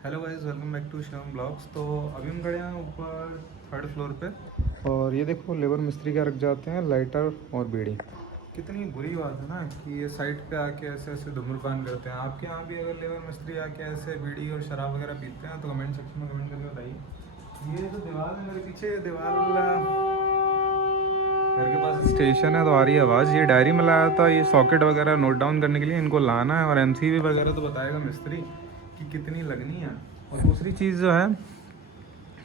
Hello guys, welcome back to Shivam blogs. तो अभी हम खड़े हैं ऊपर 3rd फ्लोर पे और ये देखो लेबर मिस्त्री क्या रख जाते हैं, लाइटर और बीड़ी। कितनी बुरी बात है ना कि ये साइड पे आके ऐसे ऐसे धूम्रपान करते हैं। आपके यहाँ भी अगर लेबर मिस्त्री आके ऐसे बीड़ी और शराब वगैरह पीते हैं तो कमेंट सेक्शन में कमेंट करके बताइए। ये जो दीवार है मेरे पीछे, दीवार घर के पास स्टेशन है तो आ रही है आवाज़। ये डायरी में लाया था, ये सॉकेट वगैरह नोट डाउन करने के लिए इनको लाना है, और एमसीबी वगैरह तो बताएगा मिस्त्री कि कितनी लगनी है। और दूसरी चीज़ जो है,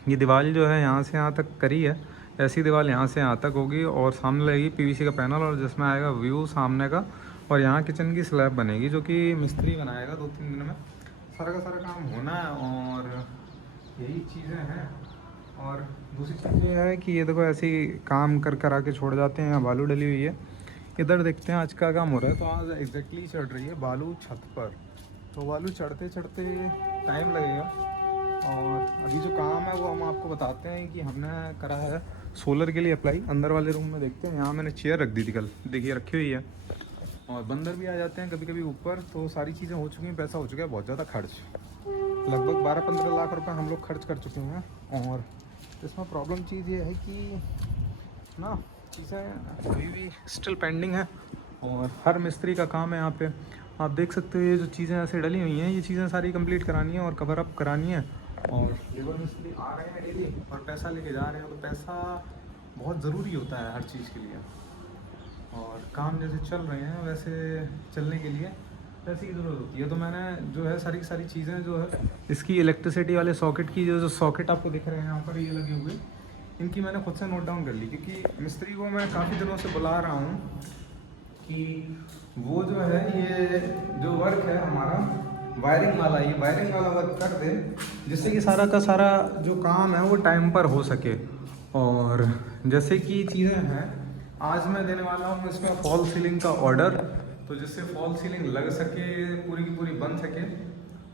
ये दीवार जो है यहाँ से यहाँ तक करी है, ऐसी दीवार यहाँ से यहाँ तक होगी और सामने लगेगी पीवीसी का पैनल, और जिसमें आएगा व्यू सामने का, और यहाँ किचन की स्लैब बनेगी जो कि मिस्त्री बनाएगा 2-3 दिन में। सारा का सारा काम होना है और यही चीज़ें हैं। और दूसरी चीज़ ये है कि ये देखो ऐसे ही काम कर कर आके छोड़ जाते हैं। यहाँ बालू डली हुई है, इधर देखते हैं आज का काम हो रहा है। तो आज एग्जैक्टली चढ़ रही है बालू छत पर, तो बालू चढ़ते चढ़ते टाइम लगेगा। और अभी जो काम है वो हम आपको बताते हैं कि हमने करा है सोलर के लिए अप्लाई। अंदर वाले रूम में देखते हैं, यहाँ मैंने चेयर रख दी थी कल, देखिए रखी हुई है, और बंदर भी आ जाते हैं कभी कभी ऊपर। तो सारी चीज़ें हो चुकी हैं, पैसा हो चुका है बहुत ज़्यादा खर्च, लगभग 12-15 लाख रुपए हम लोग खर्च कर चुके हैं। और इसमें प्रॉब्लम चीज़ ये है कि ना चीज़ें अभी भी स्टिल पेंडिंग है, और हर मिस्त्री का काम है यहाँ पे। आप देख सकते हो ये जो चीज़ें ऐसे डली हुई हैं, ये चीज़ें सारी कंप्लीट करानी है और कवर अप करानी है। और लेबर मिस्त्री आ रहे हैं डेली और पैसा लेके जा रहे हैं, तो पैसा बहुत ज़रूरी होता है हर चीज़ के लिए। और काम जैसे चल रहे हैं वैसे चलने के लिए पैसे की ज़रूरत होती है। तो मैंने जो है सारी की सारी चीज़ें जो है इसकी इलेक्ट्रिसिटी वाले सॉकेट की जो सॉकेट आपको दिख रहे हैं यहाँ पर ये लगे हुए, इनकी मैंने खुद से नोट डाउन कर ली, क्योंकि मिस्त्री को मैं काफ़ी दिनों से बुला रहा हूँ कि वो जो है ये जो वर्क है हमारा वायरिंग वाला, ये वायरिंग वाला वर्क कर दे, जिससे कि सारा का सारा जो काम है वो टाइम पर हो सके। और जैसे कि चीज़ें हैं, आज मैं देने वाला हूँ इसमें फॉल सीलिंग का ऑर्डर, तो जिससे फॉल सीलिंग लग सके, पूरी की पूरी बन सके।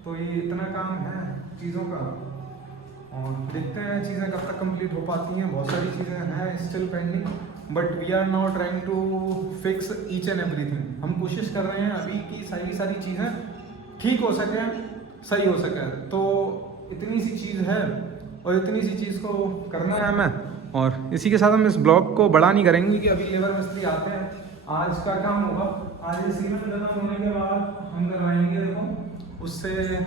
तो ये इतना काम है चीज़ों का, और देखते हैं चीज़ें कब तक कंप्लीट हो पाती हैं। बहुत सारी चीज़ें हैं still pending, but we are now trying to fix each and everything. हम कोशिश कर रहे हैं अभी की सारी सारी चीज़ें ठीक हो सके, सही हो सके। तो इतनी सी चीज़ है और इतनी सी चीज़ को करना है हमें। और इसी के साथ हम इस ब्लॉग को बड़ा नहीं करेंगे कि अभी लेबर मिस्त्री आते हैं, आज का काम होगा। आज ये सीमेंट खत्म होने के बाद हम करवाएंगे, देखो उससे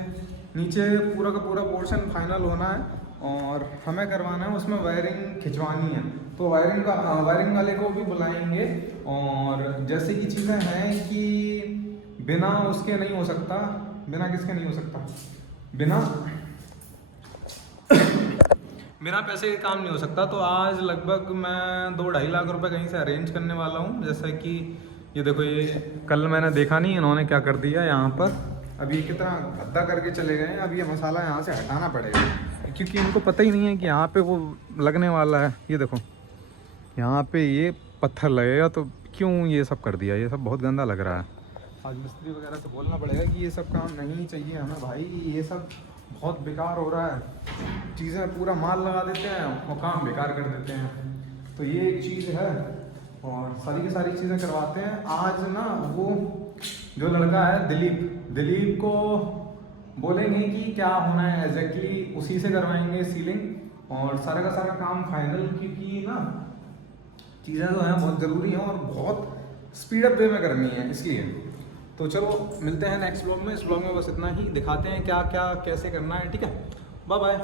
नीचे पूरा का पूरा पोर्शन फाइनल होना है और हमें करवाना है, उसमें वायरिंग खिंचवानी है। तो वायरिंग वाले को भी बुलाएंगे। और जैसे की चीज़ें हैं कि बिना उसके नहीं हो सकता, बिना किसके नहीं हो सकता, बिना बिना पैसे के काम नहीं हो सकता। तो आज लगभग मैं 2-2.5 लाख रुपए कहीं से अरेंज करने वाला हूँ। जैसे कि ये देखो, ये कल मैंने देखा नहीं इन्होंने क्या कर दिया यहाँ पर, अभी कितना गद्दा करके चले गए हैं। अब ये मसाला यहाँ से हटाना पड़ेगा, क्योंकि इनको पता ही नहीं है कि यहाँ पे वो लगने वाला है। ये देखो यहाँ पे ये पत्थर लगेगा, तो क्यों ये सब कर दिया, ये सब बहुत गंदा लग रहा है। आज मिस्त्री वगैरह से बोलना पड़ेगा कि ये सब काम नहीं चाहिए हमें भाई, ये सब बहुत बेकार हो रहा है। चीज़ें पूरा माल लगा देते हैं और काम बेकार कर देते हैं। तो ये एक चीज़ है, और सारी की सारी चीज़ें करवाते हैं। आज ना वो जो लड़का है दिलीप को बोलेंगे कि क्या होना है एग्जैक्टली, उसी से करवाएंगे सीलिंग और सारा का सारा काम फाइनल। क्योंकि ना चीज़ें जो हैं बहुत ज़रूरी हैं और बहुत स्पीड अप वे में करनी है, इसलिए। तो चलो मिलते हैं नेक्स्ट ब्लॉग में। इस ब्लॉग में बस इतना ही दिखाते हैं क्या क्या कैसे करना है, ठीक है। Bye bye.